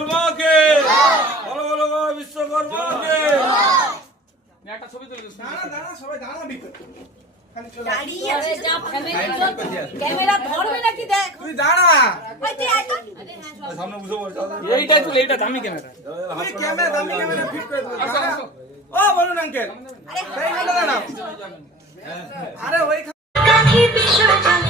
বিশ্বকর্মাকে বলো বলো গো বিশ্বকর্মাকে। একটা ছবি তুলে দিস। দাঁড়া সবাই দাঁড়া ভিতর দাঁড়িয়ে আছে যা ক্যামেরা ধরবে নাকি দেখ তুই দাঁড়া ওই তুই আয় তো সামনে বুঝে বল এইটা তুলে, এইটা দামি ক্যামেরা। তুই ক্যামেরা দামি ক্যামেরা ফিট করে দে দাঁড়া। ও বলুন আঙ্কেল আরে এই দাঁড়া আরে ওই কাঠি বিসর্জন